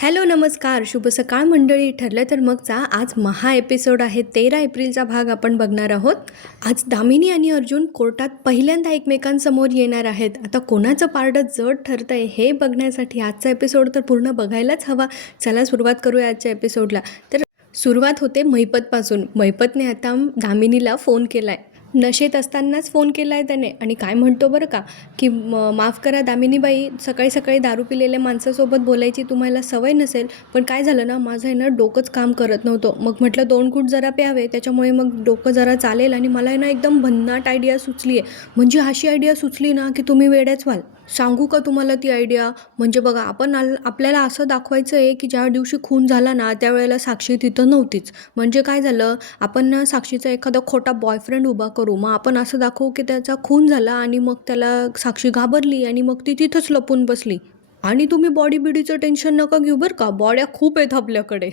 Hello नमस्कार शुभ सकाळ मंडळी. ठरलं तर मगचा आज महा एपिसोड आहे. 13 एप्रिलचा भाग आपण बघणार आहोत. आज दामिनी आणि अर्जुन कोर्टात पहिल्यांदा एकमेकांसमोर येणार आहेत. आता कोणाचं पारडं जड ठरतंय हे बघण्यासाठी आजचा एपिसोड तर पूर्ण बघायलाच हवा. चला सुरुवात करूया आजच्या एपिसोडला. तर सुरुवात होते महिपतपासून. महिपतने आता दामिनीला फोन केला आहे. नशेत असतानाच फोन केला आहे त्याने आणि काय म्हणतो बरं का की माफ करा दामिनीबाई, सकाळी सकाळी दारू पिलेल्या माणसासोबत बोलायची तुम्हाला सवय नसेल, पण काय झालं ना, माझं आहे ना डोकंच काम करत नव्हतं. मग म्हटलं 2 घूट जरा प्यावे, त्याच्यामुळे मग डोकं जरा चालेल आणि मला आहे ना एकदम भन्नाट आयडिया सुचली आहे. म्हणजे अशी आयडिया सुचली ना की तुम्ही वेड्याच व्हाल. सांगू का तुम्हाला ती आयडिया? म्हणजे बघा, आपल्याला असं दाखवायचं आहे की ज्या दिवशी खून झाला ना त्यावेळेला साक्षी तिथं नव्हतीच. म्हणजे काय झालं, आपण ना साक्षीचा एखादा खोटा बॉयफ्रेंड उभा करू. मग आपण असं दाखवू की त्याचा खून झाला आणि मग त्याला साक्षी घाबरली आणि मग ती तिथंच लपून बसली. आणि तुम्ही बॉडी बिडीचं टेन्शन नका घेऊ बरं का, बॉड्या खूप आहेत आपल्याकडे.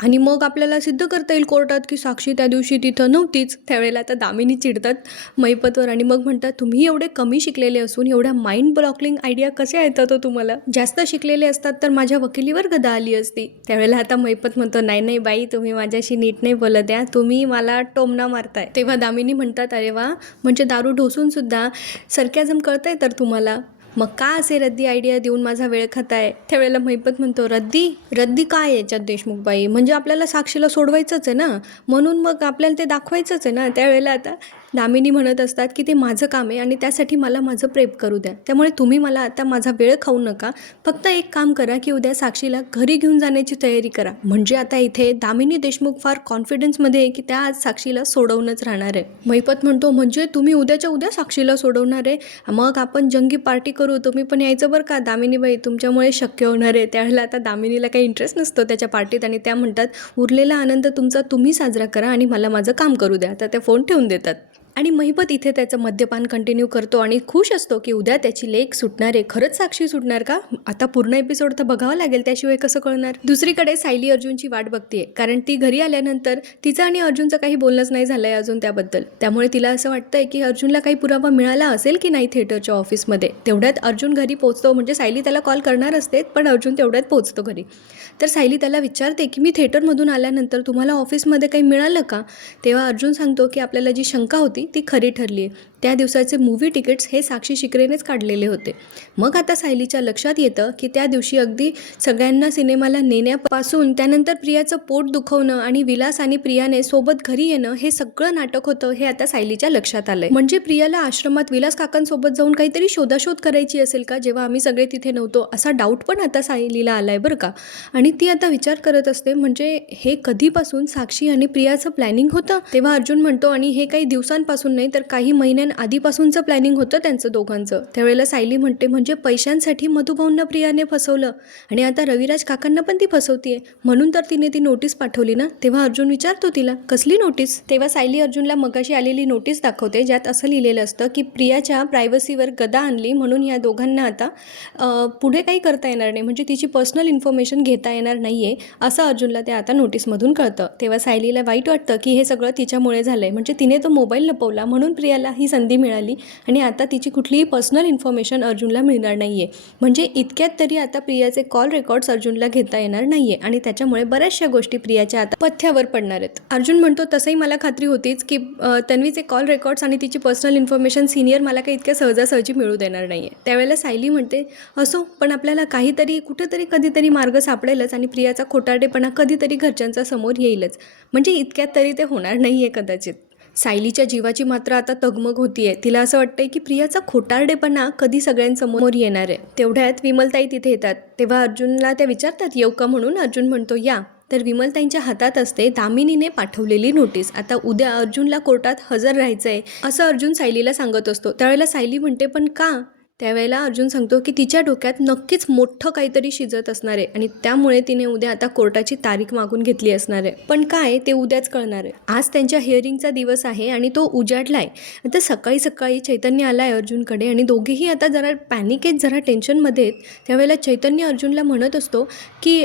आणि मग आपल्याला सिद्ध करता येईल कोर्टात की साक्षी त्या दिवशी तिथं नव्हतीच. त्यावेळेला आता दामिनी चिडतात महिपतवर आणि मग म्हणतात, तुम्ही एवढे कमी शिकलेले असून एवढ्या माइंड ब्लॉकिंग आयडिया कशा येतात हो तुम्हाला? जास्त शिकलेले असतात तर माझ्या वकिलीवर गदा आली असती. त्यावेळेला आता महिपत म्हणतो, नाही नाही बाई, तुम्ही माझ्याशी नीट नाही बोलत आहे, तुम्ही मला टोमणा मारताय. तेव्हा दामिनी म्हणतात, अरे वा, म्हणजे दारू ढोसून सुद्धा सरकॅझम कळतंय तर तुम्हाला. मग का असे रद्दी आयडिया देऊन माझा वेळ खाताय? त्यावेळेला महिपत म्हणतो, रद्दी काय याच्यात देशमुखबाई? म्हणजे आपल्याला साक्षीला सोडवायचंच आहे ना, म्हणून मग आपल्याला ते दाखवायचंच आहे ना. त्यावेळेला आता दामिनी म्हणत असतात की ते माझं काम आहे आणि त्यासाठी मला माझं प्रेप करू द्या. त्यामुळे तुम्ही मला आता माझा वेळ खाऊ नका. फक्त एक काम करा की उद्या साक्षीला घरी घेऊन जाण्याची तयारी करा. म्हणजे आता इथे दामिनी देशमुख फार कॉन्फिडन्समध्ये आहे की त्या आज साक्षीला सोडवूनच राहणार आहे. महिपत म्हणतो, म्हणजे तुम्ही उद्याच्या उद्या साक्षीला सोडवणार आहे? मग आपण जंगी पार्टी करू, तुम्ही पण यायचं बरं का दामिनीबाई, तुमच्यामुळे शक्य होणार आहे. त्यावेळेला आता दामिनीला काही इंटरेस्ट नसतो त्याच्या पार्टीत आणि त्या म्हणतात, उरलेला आनंद तुमचा तुम्ही साजरा करा आणि मला माझं काम करू द्या. आता त्या फोन ठेवून देतात. आणि महिपत इथे त्याचं मद्यपान कंटिन्यू करतो आणि खुश असतो की उद्या त्याची लेक सुटणार आहे. खरंच साक्षी सुटणार का? आता पूर्ण एपिसोड तर बघावं लागेल, त्याशिवाय कसं कळणार. दुसरीकडे सायली अर्जुनची वाट बघतीये, कारण ती घरी आल्यानंतर तिचं आणि अर्जुनचं काही बोलणंच नाही झालंय अजून त्याबद्दल. त्यामुळे तिला असं वाटतंय की अर्जुनला काही पुरावा मिळाला असेल की नाही थिएटरच्या ऑफिसमध्ये. तेवढ्यात अर्जुन घरी पोहोचतो. म्हणजे सायली त्याला कॉल करणार असते पण अर्जुन तेवढ्यात पोहोचतो घरी. तर सायली त्याला विचारते की मी थिएटरमधून आल्यानंतर तुम्हाला ऑफिसमध्ये काही मिळालं का? तेव्हा अर्जुन सांगतो की आपल्याला जी शंका होती ती खरी ठरली आहे. त्या दिवसाचे मूव्ही तिकीट्स हे साक्षी शिकरेनेच काढलेले होते. मग आता सायलीच्या लक्षात येतं की त्या दिवशी अगदी सगळ्यांना सिनेमाला नेण्यापासून त्यानंतर प्रियाचं पोट दुखवणं आणि विलास आणि प्रियाने सोबत घरी येणं हे सगळं नाटक होतं हे आता सायलीच्या लक्षात आलंय. म्हणजे प्रियाला आश्रमात विलास काकांसोबत जाऊन काहीतरी शोधाशोध करायची असेल का, जेव्हा आम्ही सगळे तिथे नव्हतो, असा डाऊट पण आता सायलीला आलाय बरं का. आणि ती आता विचार करत असते, म्हणजे हे कधीपासून साक्षी आणि प्रियाचं प्लॅनिंग होतं? तेव्हा अर्जुन म्हणतो, आणि हे काही दिवसांपासून नाही तर काही आधीपासूनचं प्लॅनिंग होतं त्यांचं दोघांचं. त्यावेळेला सायली म्हणते, म्हणजे पैशांसाठी मधुभाऊंना प्रियाने फसवलं आणि आता रविराज काकांना पण ती फसवतीये, म्हणून तर तिने ती नोटीस पाठवली ना. तेव्हा अर्जुन विचारतो तिला, कसली नोटीस? तेव्हा सायली अर्जुनला मगाशी आलेली नोटीस दाखवते, ज्यात असं लिहिलेलं असतं की प्रियाच्या प्रायव्हसीवर गदा आणली म्हणून या दोघांना आता पुढे काही करता येणार नाही, म्हणजे तिची पर्सनल इन्फॉर्मेशन घेता येणार नाहीये असं अर्जुनला त्या आता नोटीसमधून कळतं. तेव्हा सायलीला वाईट वाटतं की हे सगळं तिच्यामुळे झालंय. म्हणजे तिने तो मोबाईल लपवला म्हणून प्रियाला ही संधी मिळाली आणि आता तिची कुठलीही पर्सनल इन्फॉर्मेशन अर्जुनला मिळणार नाहीये. म्हणजे इतक्यात तरी आता प्रियाचे कॉल रेकॉर्ड्स अर्जुनला घेता येणार नाहीये आणि त्याच्यामुळे बऱ्याचशा गोष्टी प्रियाच्या आता पथ्यावर पडणार आहेत. अर्जुन म्हणतो, तसंही मला खात्री होतीच की तन्वीचे कॉल रेकॉर्ड्स आणि तिची पर्सनल इन्फॉर्मेशन सिनियर मला काही इतक्या सहजासहजी मिळू देणार नाहीये. त्यावेळेला सायली म्हणते, असो, पण आपल्याला काहीतरी कुठेतरी कधीतरी मार्ग सापडेलच आणि प्रियाचा खोटारडेपणा कधीतरी घरच्यांचा समोर येईलच. म्हणजे इतक्यात तरी ते होणार नाहीये कदाचित. सायलीच्या जीवाची मात्र आता तगमग होतीये. तिला असं वाटतंय की प्रियाचा खोटारडेपणा कधी सगळ्यांसमोर येणार आहे. तेवढ्यात विमलताई तिथे येतात. तेव्हा अर्जुनला त्या विचारतात, येऊ का म्हणून. अर्जुन म्हणतो, या. तर विमलताईंच्या हातात असते दामिनीने पाठवलेली नोटीस. आता उद्या अर्जुनला कोर्टात हजर राहायचंय असं अर्जुन सायलीला सांगत असतो. त्यावेळेला सायली म्हणते, पण का? त्यावेळेला अर्जुन सांगतो की तिच्या डोक्यात नक्कीच मोठं काहीतरी शिजत असणार आहे आणि त्यामुळे तिने उद्या आता कोर्टाची तारीख मागून घेतली असणार आहे. पण काय ते उद्याच कळणार आहे. आज त्यांच्या हिअरिंगचा दिवस आहे आणि तो उजाडलाय. आता सकाळी सकाळी चैतन्य आलाय अर्जुनकडे आणि दोघेही आता जरा पॅनिक आहेत, जरा टेन्शनमध्ये आहेत. त्यावेळेला चैतन्य अर्जुनला म्हणत असतो की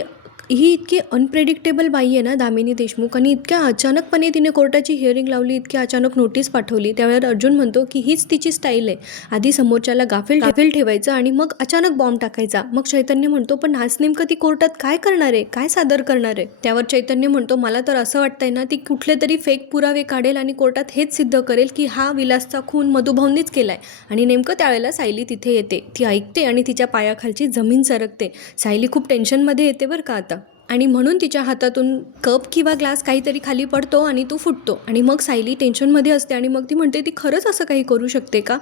ही इतकी अनप्रेडिक्टेबल बाई आहे ना दामिनी देशमुख, आणि इतक्या अचानकपणे तिने कोर्टाची हिअरिंग लावली, इतकी अचानक नोटीस पाठवली. त्यावेळेला अर्जुन म्हणतो की हीच तिची स्टाईल आहे, आधी समोरच्याला गाफील ठेवायचं आणि मग अचानक बॉम्ब टाकायचा. मग चैतन्य म्हणतो पण आज नेमकं ती कोर्टात काय करणार आहे, काय सादर करणार आहे. त्यावर चैतन्य म्हणतो मला तर असं वाटतंय ना, ती कुठले तरी फेक पुरावे काढेल आणि कोर्टात हेच सिद्ध करेल की हा विलासचा खून मधुभाऊंनीच केलाय. आणि नेमकं त्यावेळेला सायली तिथे येते, ती ऐकते आणि तिच्या पायाखालची जमीन सरकते. सायली खूप टेन्शनमध्ये येते बरं का आता, आणि म्हणून तिच्या हातातून कप किंवा ग्लास काहीतरी खाली पडतो आणि तो फुटतो. आणि मग सायली टेन्शनमध्ये असते आणि मग ती म्हणते ती खरंच असं काही करू शकते का.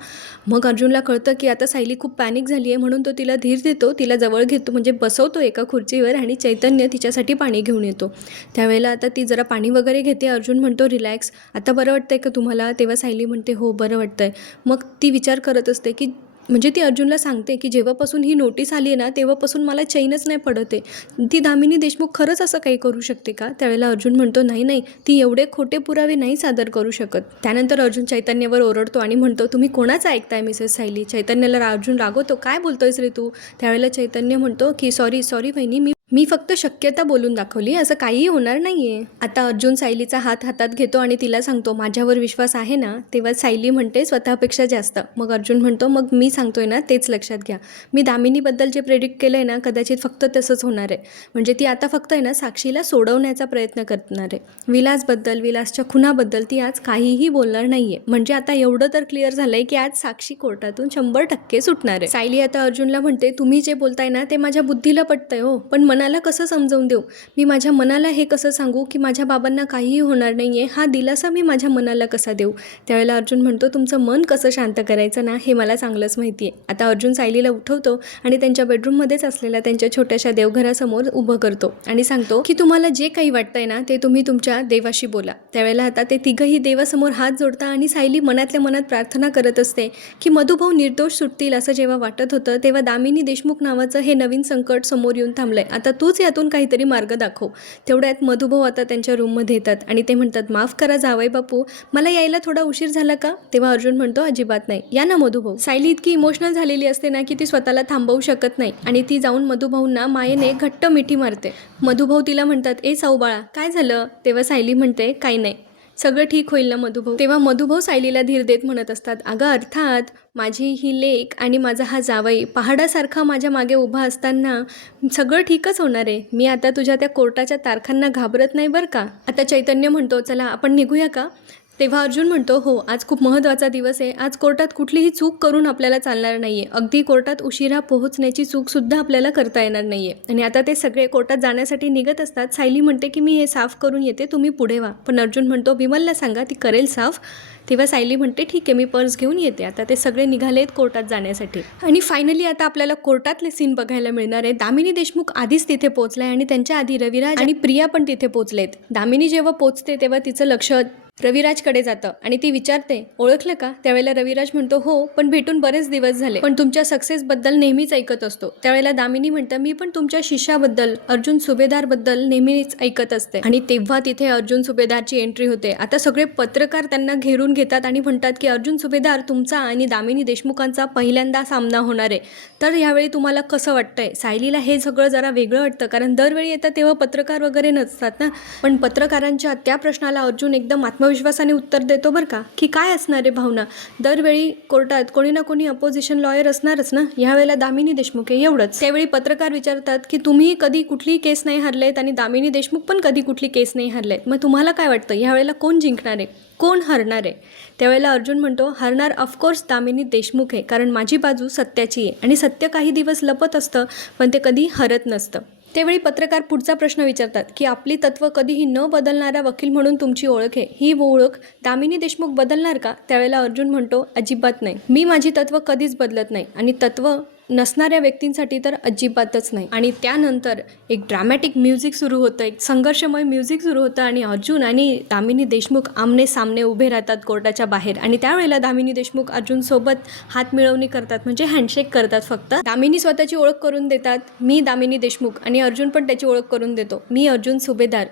मग अर्जुनला कळतं की आता सायली खूप पॅनिक झाली आहे, म्हणून तो तिला धीर देतो, तिला जवळ घेतो, म्हणजे बसवतो एका खुर्चीवर, आणि चैतन्य तिच्यासाठी पाणी घेऊन येतो. त्यावेळेला आता ती जरा पाणी वगैरे घेते. अर्जुन म्हणतो रिलॅक्स, आता बरं वाटतंय का तुम्हाला. तेव्हा सायली म्हणते हो बरं वाटतंय. मग ती विचार करत असते की म्हणजे ती अर्जुनला सांगते की जेव्हापासून ही नोटीस आली आहे ना तेव्हापासून मला चैनच नाही पडत आहे, ती दामिनी देशमुख खरंच असं काही करू शकते का. त्यावेळेला अर्जुन म्हणतो नाही, ती एवढे खोटे पुरावे नाही सादर करू शकत. त्यानंतर अर्जुन चैतन्यावर ओरडतो आणि म्हणतो तुम्ही कोणाचं ऐकताय मिसेस सायली. चैतन्याला अर्जुन रागवतो, काय बोलतोयस रे तू. त्यावेळेला चैतन्य म्हणतो की सॉरी वहिनी, मी फक्त शक्यता बोलून दाखवली, असं काहीही होणार नाहीये. आता अर्जुन सायलीचा हात हातात घेतो आणि तिला सांगतो माझ्यावर विश्वास आहे ना. तेव्हा सायली म्हणते स्वतःपेक्षा जास्त. मग अर्जुन म्हणतो मग मी सांगतोय ना तेच लक्षात घ्या. मी दामिनीबद्दल जे प्रेडिक्ट केलं आहे ना कदाचित फक्त तसंच होणार आहे. म्हणजे ती आता फक्त आहे ना साक्षीला सोडवण्याचा प्रयत्न करणार आहे. विलासच्या खुनाबद्दल ती आज काहीही बोलणार नाहीये. म्हणजे आता एवढं तर क्लिअर झालंय की आज साक्षी कोर्टातून 100% सुटणार आहे. सायली आता अर्जुनला म्हणते तुम्ही जे बोलताय ना ते माझ्या बुद्धीला पटतंय हो, पण मनाला कसं समजावून देऊ. मी माझ्या मनाला हे कसं सांगू की माझ्या बाबांना काहीही होणार नाहीये, हा दिलासा मी माझ्या मनाला कसा देऊ. त्यावेळेला अर्जुन म्हणतो तुमचं मन कसं शांत करायचं ना हे मला चांगलंच माहिती आहे. आता अर्जुन सायलीला उठवतो आणि त्यांच्या बेडरूममध्येच असलेल्या त्यांच्या छोट्याशा देवघरासमोर उभं करतो आणि सांगतो की तुम्हाला जे काही वाटतंय ना ते तुम्ही तुमच्या देवाशी बोला. त्यावेळेला आता ते तिघंही देवासमोर हात जोडतात आणि सायली मनातल्या मनात प्रार्थना करत असते की मधुभाऊ निर्दोष सुटतील. असं जेव्हा वाटत होतं तेव्हा दामिनी देशमुख नावाचं हे नवीन संकट समोर येऊन थांबलंय, आता तूच यातून काहीतरी मार्ग दाखव. तेवढ्यात मधुभाऊ आता त्यांच्या रूममध्ये येतात आणि ते म्हणतात माफ करा जावई बापू, मला यायला थोडा उशीर झाला का. तेव्हा अर्जुन म्हणतो अजिबात नाही, या ना मधुभाऊ. सायली इतकी इमोशनल झालेली असते ना की ती स्वतःला थांबवू शकत नाही आणि ती जाऊन मधुभाऊंना मायेने घट्ट मिठी मारते. मधुभाऊ तिला म्हणतात ए साऊ बाळा काय झालं. तेव्हा सायली म्हणते काही नाही, सगळं ठीक होईल ना मधुभाऊ. तेव्हा मधुभाऊ सायलीला धीर देत म्हणत असतात अगं अर्थात माझी ही लेक आणि माझा हा जावई पहाडासारखा माझ्या मागे उभा असताना सगळं ठीकच होणार आहे. मी आता तुझ्या त्या कोर्टाच्या तारखांना घाबरत नाही बरं का. आता चैतन्य म्हणतो चला आपण निघूया का. तेव्हा अर्जुन म्हणतो हो आज खूप महत्त्वाचा दिवस आहे, आज कोर्टात कुठलीही चूक करून आपल्याला चालणार नाही आहे. अगदी कोर्टात उशिरा पोहोचण्याची चूकसुद्धा आपल्याला करता येणार नाही आहे. आणि आता ते सगळे कोर्टात जाण्यासाठी निघत असतात. सायली म्हणते की मी हे साफ करून येते, तुम्ही पुढे व्हा. पण अर्जुन म्हणतो विमलला सांगा ती करेल साफ. तेव्हा सायली म्हणते ठीक आहे मी पर्स घेऊन येते. आता ते सगळे निघालेत कोर्टात जाण्यासाठी. आणि फायनली आता आपल्याला कोर्टातले सीन बघायला मिळणार आहे. दामिनी देशमुख आधीच तिथे पोहोचलाय आणि त्यांच्या आधी रविराज आणि प्रिया पण तिथे पोहोचलेत. दामिनी जेव्हा पोहोचते तेव्हा तिचं लक्ष रविराजकडे जातं आणि ती विचारते ओळखलं का. त्यावेळेला रविराज म्हणतो हो पण भेटून बरेच दिवस झाले, पण तुमच्या सक्सेसबद्दल नेहमीच ऐकत असतो. त्यावेळेला दामिनी म्हणतं मी पण तुमच्या शिष्याबद्दल अर्जुन सुभेदारबद्दल नेहमीच ऐकत असते. आणि तेव्हा तिथे अर्जुन सुभेदारची एंट्री होते. आता सगळे पत्रकार त्यांना घेरून घेतात आणि म्हणतात की अर्जुन सुभेदार तुमचा आणि दामिनी देशमुखांचा पहिल्यांदा सामना होणार आहे, तर यावेळी तुम्हाला कसं वाटतंय. सायलीला हे सगळं जरा वेगळं वाटतं कारण दरवेळी येतात तेव्हा पत्रकार वगैरे नसतात ना, पण पत्रकारांच्या त्या प्रश्नाला अर्जुन एकदम आत्मविश्वासाने उत्तर देतो बरं का की काय असणार आहे भावना. दरवेळी कोर्टात कोणी ना कोणी अपोजिशन लॉयर असणारच ना, यावेळेला दामिनी देशमुख आहे एवढंच. त्यावेळी पत्रकार विचारतात की तुम्ही कधी कुठलीही केस नाही हरलेत आणि दामिनी देशमुख पण कधी कुठली केस नाही हरलेत, मग तुम्हाला काय वाटतं यावेळेला कोण जिंकणार आहे, कोण हरणार आहे. त्यावेळेला अर्जुन म्हणतो हरणार ऑफकोर्स दामिनी देशमुख आहे, कारण माझी बाजू सत्याची आहे आणि सत्य काही दिवस लपत असतं पण ते कधी हरत नसतं. त्यावेळी पत्रकार पुढचा प्रश्न विचारतात की आपली तत्त्व कधीही न बदलणारा वकील म्हणून तुमची ओळख आहे, ही ओळख दामिनी देशमुख बदलणार का. त्यावेळेला अर्जुन म्हणतो अजिबात नाही, मी माझी तत्त्व कधीच बदलत नाही आणि तत्त्व नसणाऱ्या व्यक्तींसाठी तर अजिबातच नाही. आणि त्यानंतर एक ड्रामॅटिक म्युझिक सुरू होतं, एक संघर्षमय म्युझिक सुरू होतं आणि अर्जुन आणि दामिनी देशमुख आमने सामने उभे राहतात कोर्टाच्या बाहेर. आणि त्यावेळेला दामिनी देशमुख अर्जुनसोबत हात मिळवणी करतात, म्हणजे हँडशेक करतात. फक्त दामिनी स्वतःची ओळख करून देतात, मी दामिनी देशमुख, आणि अर्जुन पण त्याची ओळख करून देतो, मी अर्जुन सुभेदार.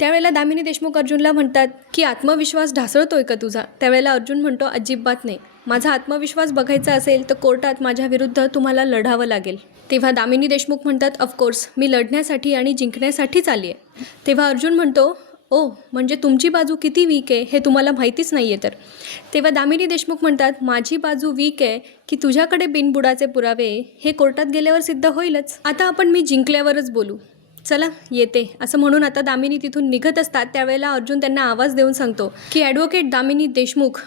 त्यावेळेला दामिनी देशमुख अर्जुनला म्हणतात की आत्मविश्वास ढासळतोय का तुझा. त्यावेळेला अर्जुन म्हणतो अजिबात नाही, माझा आत्मविश्वास बघायचा असेल तर कोर्टात माझ्या विरुद्ध तुम्हाला लढावं लागेल. तेव्हा दामिनी देशमुख म्हणतात, ऑफकोर्स मी लढण्यासाठी आणि जिंकण्यासाठीच आली आहे. तेव्हा अर्जुन म्हणतो, ओ म्हणजे तुमची बाजू किती वीक आहे हे तुम्हाला माहितीच नाही आहे तर. तेव्हा दामिनी देशमुख म्हणतात, माझी बाजू वीक आहे की तुझ्याकडे बिनबुडाचे पुरावे हे कोर्टात गेल्यावर सिद्ध होईलच. आता आपण मी जिंकल्यावरच बोलू, चला येते असं म्हणून आता दामिनी तिथून निघत असतात. त्यावेळेला अर्जुन त्यांना आवाज देऊन सांगतो की ॲडव्होकेट दामिनी देशमुख,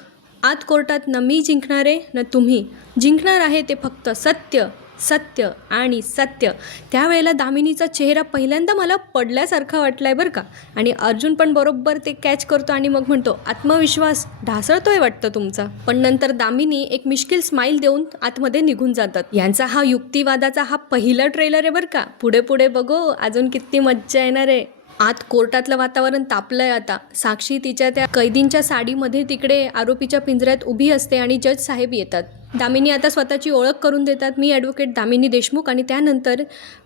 आत कोर्टात न मी जिंकणारे न तुम्ही. जिंकणार आहे ते फक्त सत्य, सत्य आणि सत्य. त्यावेळेला दामिनीचा चेहरा पहिल्यांदा मला पडल्यासारखा वाटलाय बरं का. आणि अर्जुन पण बरोबर ते कॅच करतो आणि मग म्हणतो, आत्मविश्वास ढासळतोय वाटतं तुमचा. पण नंतर दामिनी एक मिश्किल स्माईल देऊन आतमध्ये निघून जातात. यांचा हा युक्तिवादाचा हा पहिला ट्रेलर आहे बरं का. पुढे पुढे बघू अजून किती मज्जा येणार आहे. आत कोर्टातलं वातावरण तापलंय आता. साक्षी तिच्या त्या कैदींच्या साडीमध्ये तिकडे आरोपीच्या पिंजऱ्यात उभी असते आणि जज साहेब येतात. दामिनी आता स्वतःची ओळख करून देतात, मी ॲडव्होकेट दामिनी देशमुख. आणि त्यानंतर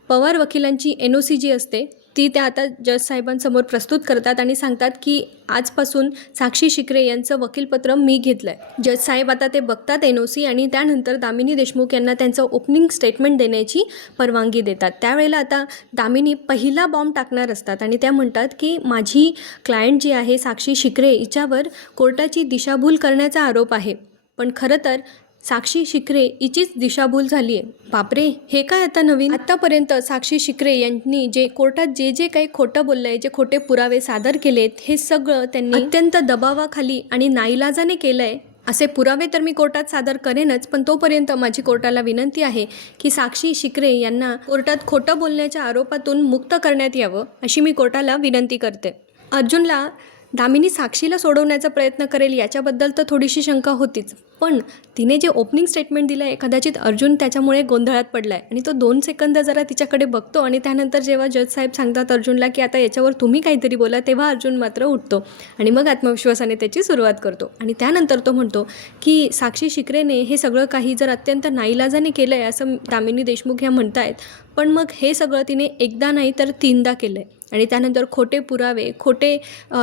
पवार वकिलांची NOC जी असते ती त्या आता जज साहेबांसमोर प्रस्तुत करतात आणि सांगतात की आजपासून साक्षी शिकरे यांचं वकीलपत्र मी घेतलं आहे. जज साहेब आता ते बघतात NOC आणि त्यानंतर दामिनी देशमुख यांना त्यांचं ओपनिंग स्टेटमेंट देण्याची परवानगी देतात. त्यावेळेला आता दामिनी पहिला बॉम्ब टाकणार असतात आणि त्या म्हणतात की माझी क्लायंट जी आहे साक्षी शिकरे हिच्यावर कोर्टाची दिशाभूल करण्याचा आरोप आहे. पण खरं तर साक्षी शिकरे हिचीच दिशाभूल झाली आहे. बापरे, हे काय आता नवीन. आत्तापर्यंत साक्षी शिकरे यांनी जे कोर्टात जे काही खोटं बोललं आहे, जे खोटे पुरावे सादर केलेत, हे सगळं त्यांनी अत्यंत दबावाखाली आणि नाईलाजाने केलं आहे. असे पुरावे तर मी कोर्टात सादर करेनच, पण तोपर्यंत माझी कोर्टाला विनंती आहे की साक्षी शिकरे यांना कोर्टात खोटं बोलण्याच्या आरोपातून मुक्त करण्यात यावं, अशी मी कोर्टाला विनंती करते. अर्जुनला दामिनी साक्षीला सोडवण्याचा प्रयत्न करेल याच्याबद्दल तर थोडीशी शंका होतीच, पण तिने जे ओपनिंग स्टेटमेंट दिलं आहे कदाचित अर्जुन त्याच्यामुळे गोंधळात पडला आहे आणि तो 2 सेकंद जरा तिच्याकडे बघतो आणि त्यानंतर जेव्हा जज साहेब सांगतात अर्जुनला की आता याच्यावर तुम्ही काहीतरी बोला, तेव्हा अर्जुन मात्र उठतो आणि मग आत्मविश्वासाने त्याची सुरुवात करतो. आणि त्यानंतर तो म्हणतो की साक्षी शिकरेने हे सगळं काही जर अत्यंत नाईलाजाने केलं आहे असं दामिनी देशमुख ह्या म्हणत आहेत, पण मग हे सगळं तिने एकदा नाही तर 3दा केलं आहे. आणि त्यानंतर खोटे पुरावे, खोटे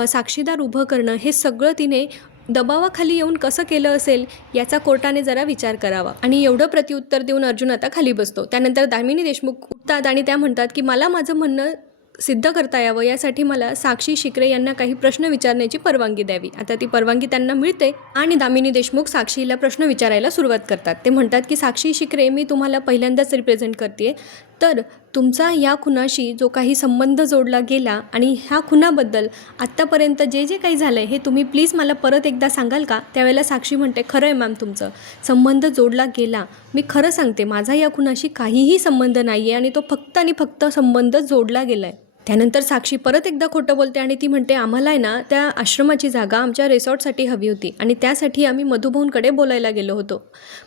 साक्षीदार उभं करणं, हे सगळं तिने दबावाखाली येऊन कसं केलं असेल याचा कोर्टाने जरा विचार करावा. आणि एवढं प्रत्युत्तर देऊन अर्जुन आता खाली बसतो. त्यानंतर दामिनी देशमुख उठतात आणि त्या म्हणतात की मला माझं म्हणणं सिद्ध करता यावं यासाठी मला साक्षी शिकरे यांना काही प्रश्न विचारण्याची परवानगी द्यावी. आता ती परवानगी त्यांना मिळते आणि दामिनी देशमुख साक्षीला प्रश्न विचारायला सुरुवात करतात. ते म्हणतात की साक्षी शिकरे, मी तुम्हाला पहिल्यांदाच रिप्रेझेंट करते, तर तुमचा या खुनाशी जो काही संबंध जोडला गेला आणि ह्या खुनाबद्दल आत्तापर्यंत जे काही झालं आहे हे तुम्ही प्लीज मला परत एकदा सांगाल का. त्यावेळेला साक्षी म्हणते, खरं आहे मॅम, तुमचं संबंध जोडला गेला, मी खरं सांगते माझा या खुनाशी काहीही संबंध नाही आहे आणि तो फक्त आणि फक्त संबंध जोडला गेला आहे. त्यानंतर साक्षी परत एकदा खोटं बोलते आणि ती म्हणते, आम्हाला आहे ना त्या आश्रमाची जागा आमच्या रिसॉर्टसाठी हवी होती आणि त्यासाठी आम्ही मधुभाऊंकडे बोलायला गेलो होतो,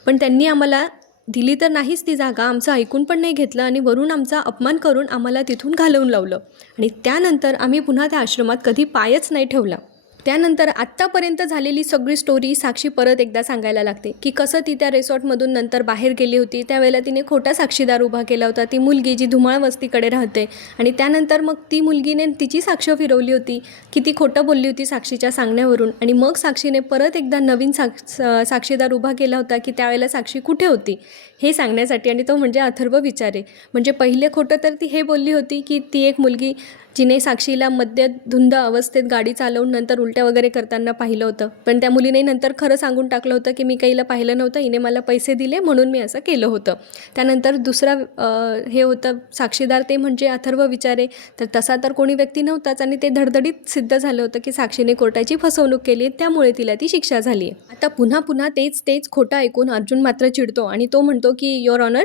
पण त्यांनी आम्हाला दिली तर नाहीच ती जागा, आमचं ऐकून पण नाही घेतलं आणि वरून आमचा अपमान करून आम्हाला तिथून घालवून लावलं आणि त्यानंतर आम्ही पुन्हा त्या आश्रमात कधी पायच नाही ठेवला. त्यानंतर आत्तापर्यंत झालेली सगळी स्टोरी साक्षी परत एकदा सांगायला लागते की कसं ती त्या रिसॉर्टमधून नंतर बाहेर गेली होती. त्यावेळेला तिने खोटा साक्षीदार उभा केला होता, ती मुलगी जी धुमाळ वस्तीकडे राहते, आणि त्यानंतर मग ती मुलगीने तिची साक्ष फिरवली होती की ती खोटं बोलली होती साक्षीच्या सांगण्यावरून. आणि मग साक्षीने परत एकदा नवीन साक्षीदार उभा केला होता की त्यावेळेला साक्षी कुठे होती हे सांगण्यासाठी, आणि तो म्हणजे अथर्व विचारे. म्हणजे पहिले खोटं तर ती हे बोलली होती की ती एक मुलगी जिने साक्षीला मद्यधुंद अवस्थेत गाडी चालवून नंतर उलट्या वगैरे करताना पाहिलं होतं, पण त्या मुलीने नंतर खरं सांगून टाकलं होतं की मी काहीला पाहिलं नव्हतं, हिने मला पैसे दिले म्हणून मी असं केलं होतं. त्यानंतर दुसरा हे होतं साक्षीदार, ते म्हणजे अथर्व विचारे, तर तसा तर कोणी व्यक्ती नव्हताच आणि ते धडधडीत सिद्ध झालं होतं की साक्षीने कोर्टाची फसवणूक केली, त्यामुळे तिला ती शिक्षा झाली आहे. आता पुन्हा तेच खोटं ऐकून अर्जुन मात्र चिडतो आणि तो म्हणतो की युअर ऑनर,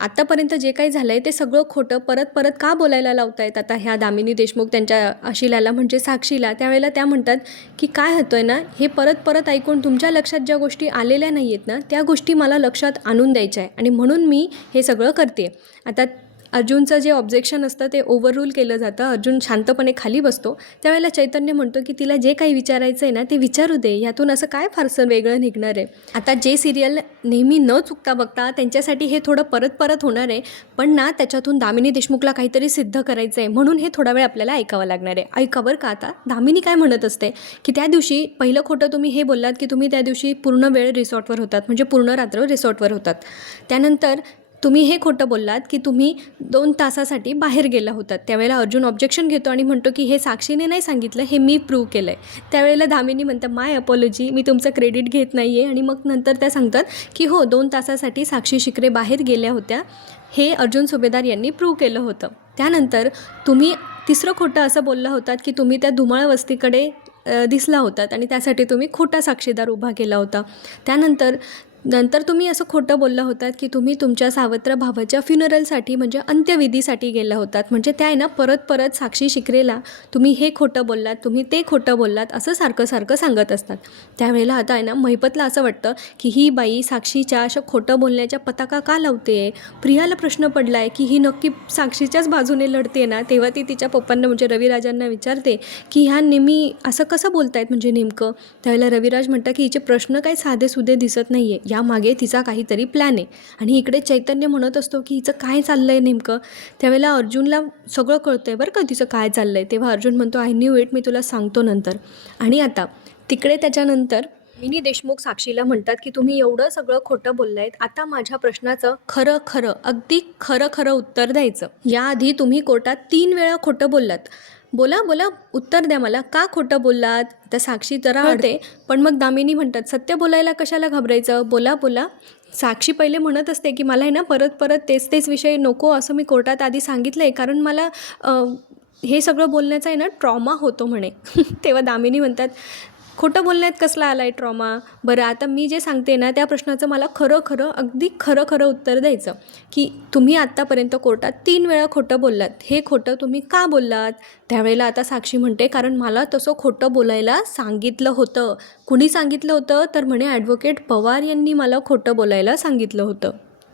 आत्तापर्यंत जे काही झालं आहे ते सगळं खोटं परत का बोलायला लावतायत आता ह्या दामिनी देशमुख त्यांच्या अशिलाला म्हणजे साक्षीला. त्यावेळेला त्या म्हणतात की काय होतं आहे ना, हे परत ऐकून तुमच्या लक्षात ज्या गोष्टी आलेल्या नाही आहेत ना त्या गोष्टी मला लक्षात आणून द्यायच्या आहे आणि म्हणून मी हे सगळं करते. आता अर्जुनचं जे ऑब्जेक्शन असतं ते ओव्हररूल केलं जातं. अर्जुन शांतपणे खाली बसतो. त्यावेळेला चैतन्य म्हणतो की तिला जे काही विचारायचं आहे ना ते विचारू दे, यातून असं काय फारसं वेगळं निघणार आहे. आता जे सिरियल नेहमी न चुकता बघता त्यांच्यासाठी हे थोडं परत होणार आहे, पण ना त्याच्यातून दामिनी देशमुखला काहीतरी सिद्ध करायचं आहे, म्हणून हे थोडा वेळ आपल्याला ऐकावं लागणार आहे. ऐका बरं का. आता दामिनी काय म्हणत असते की त्या दिवशी पहिलं खोटं तुम्ही हे बोललात की तुम्ही त्या दिवशी पूर्ण वेळ रिसॉर्टवर होतात, म्हणजे पूर्ण रात्र रिसॉर्टवर होतात. त्यानंतर तुम्ही हे खोटं बोललात की तुम्ही 2 तासासाठी बाहेर गेला होतात. त्यावेळेला अर्जुन ऑब्जेक्शन घेतो आणि म्हणतो की हे साक्षीने नाही सांगितलं, हे मी प्रूव्ह केलं आहे. त्यावेळेला दामिनी म्हणतात माय अपॉलॉजी, मी तुमचं क्रेडिट घेत नाही आहे. आणि मग नंतर त्या सांगतात की हो 2 तासासाठी साक्षी शिकरे बाहेर गेल्या होत्या, हे अर्जुन सुभेदार यांनी प्रूव्ह केलं होतं. त्यानंतर तुम्ही तिसरं खोटं असं बोलला होतात की तुम्ही त्या धुमाळ वस्तीकडे दिसला होतात आणि त्यासाठी तुम्ही खोटा साक्षीदार उभा केला होता. नंतर तुम्ही असं खोटं बोलला होतात की तुम्ही तुमच्या सावत्र भावाच्या फ्युनरलसाठी म्हणजे अंत्यविधीसाठी गेला होतात. म्हणजे त्या आहे ना परत साक्षी शिकरेला तुम्ही हे खोटं बोललात, तुम्ही ते खोटं बोललात असं सारखं सांगत असतात. त्यावेळेला आता आहे ना महिपतला असं वाटतं की ही बाई साक्षीच्या अशा खोटं बोलण्याच्या पताका का लावते. प्रियाला प्रश्न पडला आहे की ही नक्की साक्षीच्याच बाजूने लढते ना. तेव्हा ती तिच्या पप्पांना म्हणजे रविराजांना विचारते की ह्या नेहमी असं कसं बोलतायत म्हणजे नेमकं. त्यावेळेला रविराज म्हणतात की हिचे प्रश्न काही साधेसुधे दिसत नाही आहे, यामागे तिचा काहीतरी प्लॅन आहे. आणि इकडे चैतन्य म्हणत असतो की हिचं काय चाललं आहे नेमकं. त्यावेळेला अर्जुनला सगळं कळतं आहे बरं का तिचं काय चाललं आहे. तेव्हा अर्जुन म्हणतो आय न्यू इट, मी तुला सांगतो नंतर. आणि आता तिकडे त्याच्यानंतर दामिनी देशमुख साक्षीला म्हणतात की तुम्ही एवढं सगळं खोटं बोललायत, आता माझ्या प्रश्नाचं खरं अगदी खरं उत्तर द्यायचं. याआधी तुम्ही कोर्टात 3 वेळा खोटं बोललात. बोला उत्तर द्या मला, का खोटं बोललात. तर साक्षी जरा अडते, पण मग दामिनी म्हणतात सत्य बोलायला कशाला घाबरायचं, बोला. साक्षी पहिले म्हणत असते की मला आहे ना परत तेच विषय नको असं मी कोर्टात आधी सांगितलं आहे, कारण मला हे सगळं बोलण्याचा आहे ना ट्रॉमा होतो म्हणे. तेव्हा दामिनी म्हणतात खोटं बोलण्यात कसला आला आहे ट्रॉमा. बरं आता मी जे सांगते ना त्या प्रश्नाचं मला अगदी खरं उत्तर द्यायचं की तुम्ही आत्तापर्यंत कोर्टात 3 वेळा खोटं बोललात, हे खोटं तुम्ही का बोललात. त्यावेळेला आता साक्षी म्हणते कारण मला तसं खोटं बोलायला सांगितलं होतं. कुणी सांगितलं होतं तर म्हणे ॲडव्होकेट पवार यांनी मला खोटं बोलायला सांगितलं होतं.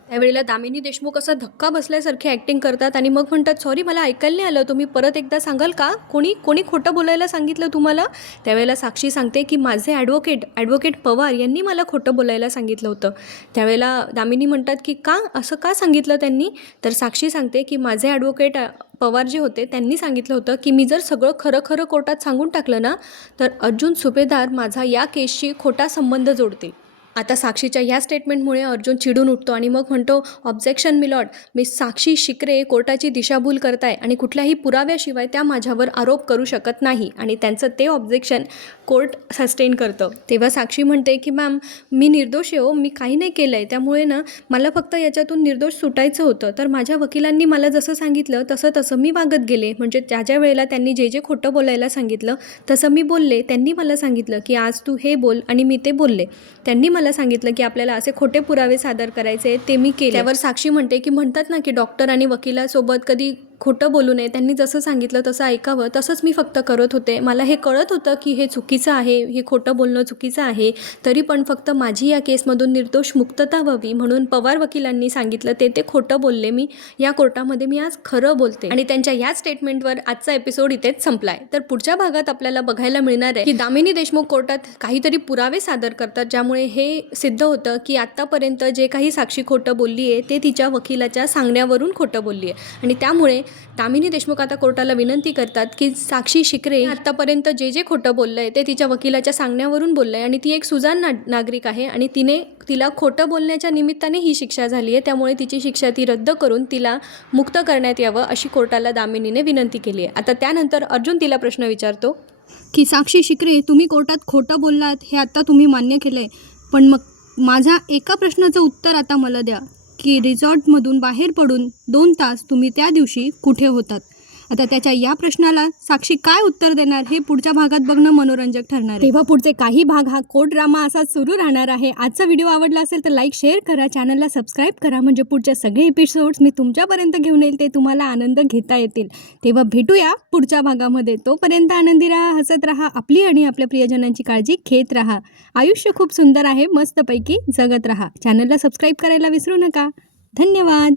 त्यावेळेला दामिनी देशमुख असं धक्का बसल्यासारखी ॲक्टिंग करतात आणि मग म्हणतात सॉरी मला ऐकायला नाही आलं, तुम्ही परत एकदा सांगाल का, कोणी खोटं बोलायला सांगितलं तुम्हाला. त्यावेळेला साक्षी सांगते की माझे ॲडव्होकेट पवार यांनी मला खोटं बोलायला सांगितलं होतं. त्यावेळेला दामिनी म्हणतात की असं का सांगितलं त्यांनी. तर साक्षी सांगते की माझे ॲडव्होकेट पवार जे होते त्यांनी सांगितलं होतं की मी जर सगळं खरं कोर्टात सांगून टाकलं ना तर अर्जुन सुभेदार माझा या केसशी खोटा संबंध जोडतील. आता साक्षीच्या ह्या स्टेटमेंटमुळे अर्जुन चिडून उठतो आणि मग म्हणतो ऑब्जेक्शन मिलॉर्ड, मी साक्षी शिकरे कोर्टाची दिशाभूल करताय आणि कुठल्याही पुराव्याशिवाय त्या माझ्यावर आरोप करू शकत नाही. आणि त्यांचं ते ऑब्जेक्शन कोर्ट सस्टेन करतं. तेव्हा साक्षी म्हणते की मॅम मी निर्दोष आहे हो, मी काही नाही केलं आहे, त्यामुळे ना मला फक्त याच्यातून निर्दोष सुटायचं होतं. तर माझ्या वकिलांनी मला जसं सांगितलं तसं मी वागत गेले. म्हणजे ज्या वेळेला त्यांनी जे खोटं बोलायला सांगितलं तसं मी बोलले. त्यांनी मला सांगितलं की आज तू हे बोल आणि मी ते बोलले. त्यांनी मला सांगितलं की आपल्याला असे खोटे पुरावे सादर करायचे, ते मी केले. त्यावर साक्षी म्हणते की म्हणतात ना की डॉक्टर आणि वकिलासोबत कधी खोटं बोलू नये, त्यांनी जसं सांगितलं तसं ऐकावं, तसंच मी फक्त करत होते. मला हे कळत होतं की हे चुकीचं आहे, हे खोटं बोलणं चुकीचं आहे, तरी पण फक्त माझी या केसमधून निर्दोष मुक्तता व्हावी म्हणून पवार वकिलांनी सांगितलं ते खोटं बोलले. मी या कोर्टामध्ये मी आज खरं बोलते. आणि त्यांच्या या स्टेटमेंटवर आजचा एपिसोड इथेच संपलाय. तर पुढच्या भागात आपल्याला बघायला मिळणार आहे की दामिनी देशमुख कोर्टात काहीतरी पुरावे सादर करतात, ज्यामुळे हे सिद्ध होतं की आत्तापर्यंत जे काही साक्षी खोटं बोलली आहे ते तिच्या वकिलाच्या सांगण्यावरून खोटं बोलली आहे. आणि त्यामुळे दामिनी देशमुख आता कोर्टाला विनंती करतात की साक्षी शिकरे आत्तापर्यंत जे खोटं बोललं आहे ते तिच्या वकिलाच्या सांगण्यावरून बोललं आहे आणि ती एक सुजाण नागरिक आहे आणि तिला खोटं बोलण्याच्या निमित्ताने ही शिक्षा झाली आहे. त्यामुळे तिची शिक्षा ती रद्द करून तिला मुक्त करण्यात यावं अशी कोर्टाला दामिनीने विनंती केली आहे. आता त्यानंतर अर्जुन तिला प्रश्न विचारतो की साक्षी शिकरे तुम्ही कोर्टात खोटं बोललात हे आता तुम्ही मान्य केलं आहे, पण मग माझ्या एका प्रश्नाचं उत्तर आता मला द्या की रिसॉर्टमधून बाहेर पडून 2 तास तुम्ही त्या दिवशी कुठे होतात. आता त्याच्या या प्रश्नाला साक्षी काय उत्तर देणार हे पुढच्या भागात बघणं मनोरंजक ठरणार आहे. तेव्हा पुढचे काही भाग हा कोर्ट ड्रामा असाच सुरू राहणार आहे. आजचा व्हिडिओ आवडला असेल तर लाईक शेअर करा, चॅनलला सबस्क्राईब करा, म्हणजे पुढचे सगळे एपिसोड्स मी तुमच्यापर्यंत घेऊन येईल ते तुम्हाला आनंद घेता येतील. तेव्हा भेटूया पुढच्या भागामध्ये. तोपर्यंत आनंदी राहा, हसत राहा, आपली आणि आपल्या प्रियजनांची काळजी घेत राहा. आयुष्य खूप सुंदर आहे, मस्तपैकी जगत राहा. चॅनलला सबस्क्राईब करायला विसरू नका. धन्यवाद.